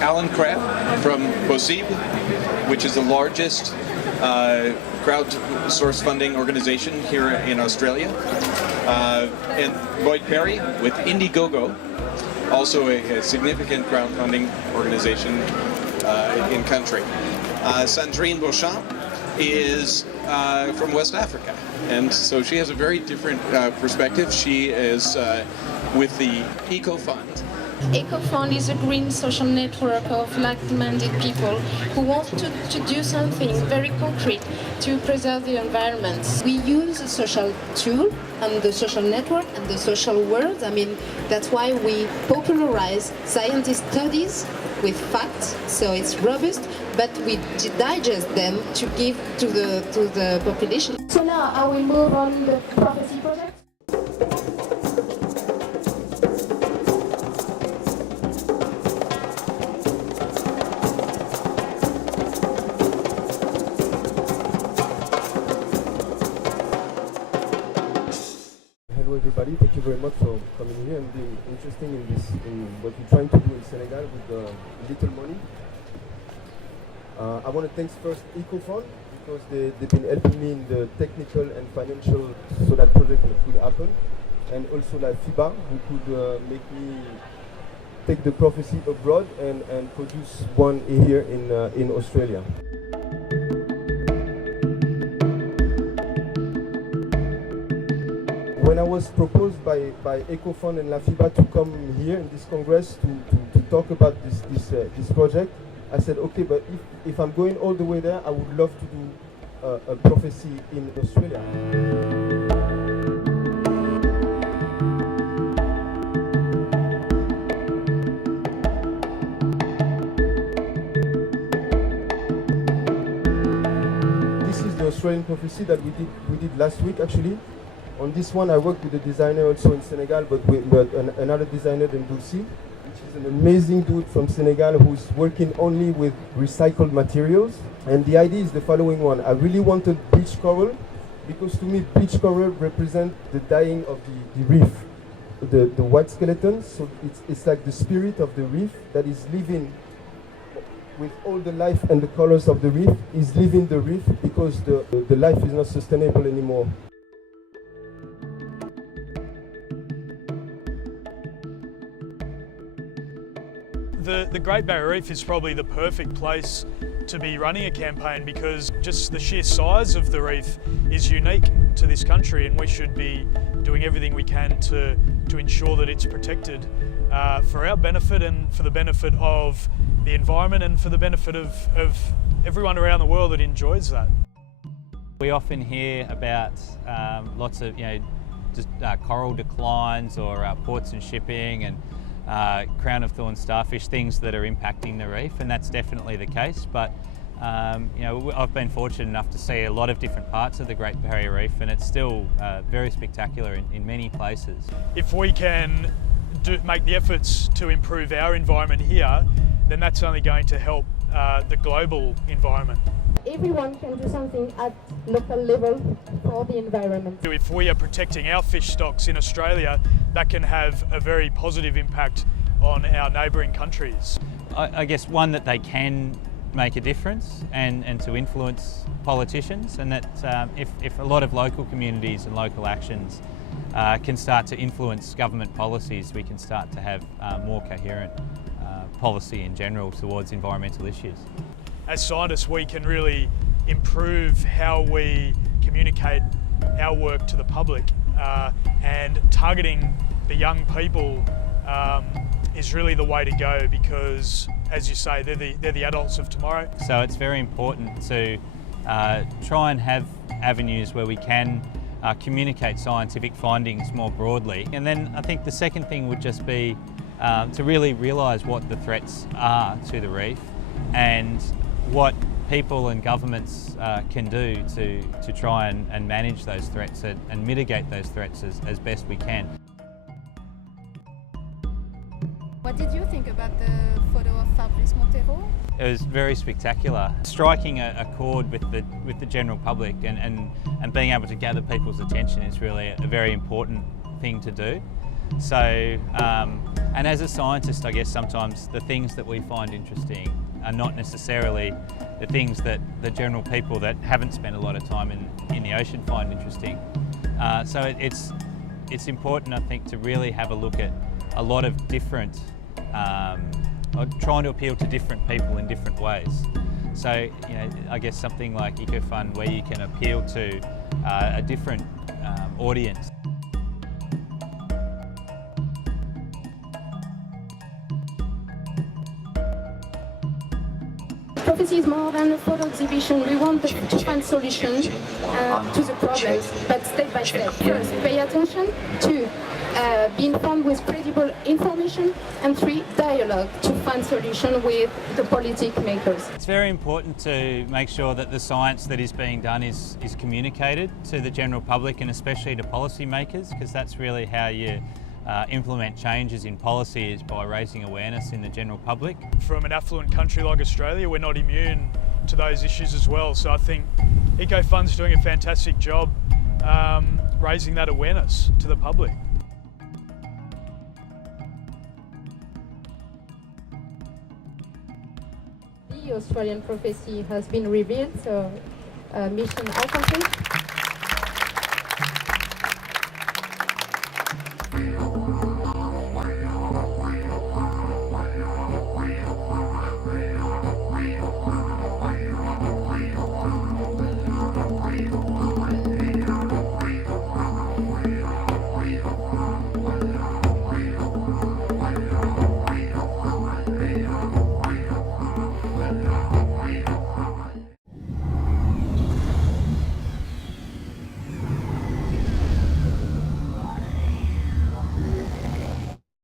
Alan Crabb from POSIB, which is the largest crowdsource funding organization here in Australia, and Lloyd Perry with Indiegogo, also a significant crowdfunding organization in country. Sandrine Beauchamp is from West Africa, and so she has a very different perspective. She is with the Ecofund. Ecofund is a green social network of like-minded people who want to do something very concrete to preserve the environment. We use a social tool and the social network and the social world. I mean, that's why we popularize scientist studies with facts, so it's robust, but we digest them to give to the population. So now I will move on the prophecy project. Hello everybody, thank you very much for coming here and being interested in what we're trying to do in Senegal with little money. I want to thank first Ecofund because they've been helping me in the technical and financial so that project could happen, and also like FIBA who could make me take the prophecy abroad and produce one here in Australia. When I was proposed by Ecofund and La FIBA to come here in this Congress to talk about this project, I said, okay, but if I'm going all the way there, I would love to do a prophecy in Australia. This is the Australian prophecy that we did last week, actually. On this one, I worked with a designer also in Senegal, but another designer than Dulcie, which is an amazing dude from Senegal who's working only with recycled materials. And the idea is the following one. I really wanted bleach coral because to me, bleach coral represents the dying of the reef, the white skeleton. So it's like the spirit of the reef that is living with all the life and the colors of the reef, is leaving the reef because the life is not sustainable anymore. The Great Barrier Reef is probably the perfect place to be running a campaign because just the sheer size of the reef is unique to this country, and we should be doing everything we can to ensure that it's protected for our benefit and for the benefit of the environment and for the benefit of everyone around the world that enjoys that. We often hear about lots of just coral declines or ports and shipping and crown of thorns starfish, things that are impacting the reef, and that's definitely the case. But I've been fortunate enough to see a lot of different parts of the Great Barrier Reef, and it's still very spectacular in many places. If we can make the efforts to improve our environment here, then that's only going to help the global environment. Everyone can do something at local level for the environment. If we are protecting our fish stocks in Australia, that can have a very positive impact on our neighbouring countries. I guess one that they can make a difference and to influence politicians, and that if a lot of local communities and local actions can start to influence government policies, we can start to have more coherent policy in general towards environmental issues. As scientists, we can really improve how we communicate our work to the public, and targeting the young people is really the way to go because, as you say, they're the adults of tomorrow. So it's very important to try and have avenues where we can communicate scientific findings more broadly. And then I think the second thing would just be to really realise what the threats are to the reef and what people and governments can do to try and manage those threats and mitigate those threats as best we can. What did you think about the photo of Fabrice Monteiro? It was very spectacular, striking a chord with the general public and being able to gather people's attention is really a very important thing to do. So, and as a scientist, I guess sometimes the things that we find interesting are not necessarily the things that the general people that haven't spent a lot of time in the ocean find interesting. So it's important, I think, to really have a look at a lot of different, trying to appeal to different people in different ways. So, you know, I guess something like Ecofund, where you can appeal to a different audience. Prophecy is more than a photo exhibition. We want to find solutions to the problems, but step by step. First, pay attention. 2, be informed with credible information. And 3, dialogue to find solutions with the policy makers. It's very important to make sure that the science that is being done is communicated to the general public, and especially to policymakers, because that's really how you implement changes in policy, is by raising awareness in the general public. From an affluent country like Australia, we're not immune to those issues as well. So I think Ecofund's doing a fantastic job raising that awareness to the public. The Australian prophecy has been revealed, so mission accomplished.